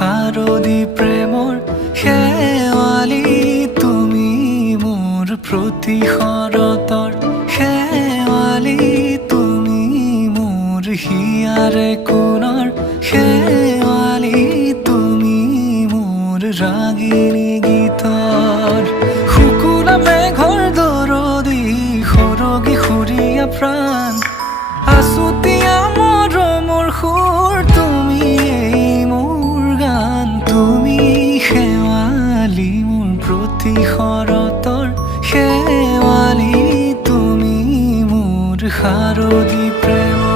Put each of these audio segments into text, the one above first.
শাৰদী প্ৰেমৰ শেৱালি তুমি মোৰ প্ৰতি শৰতৰ শেৱালি তুমি মোৰ হিয়াৰে কোণৰ শেৱালি তুমি মোৰ ৰাগিনী গীতৰ শুকুলা মেঘৰ দৰদি সৰগী সুৰীয়া প্ৰাণ আছুতীয়া মৰমৰ সুৰ তুমি মোৰ গান তুমি শেৱালি মোৰ প্ৰতি শৰতৰ শেৱালি তুমি মোৰ শাৰদী প্ৰেমৰ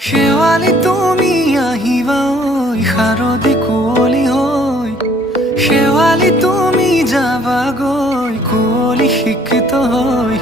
শেৱালি তুমি আহিবা ঐ শাৰদী কুঁৱলী হৈ শেৱালি তুমি যাবাগৈ কুঁৱলী শিক্ষিত হৈ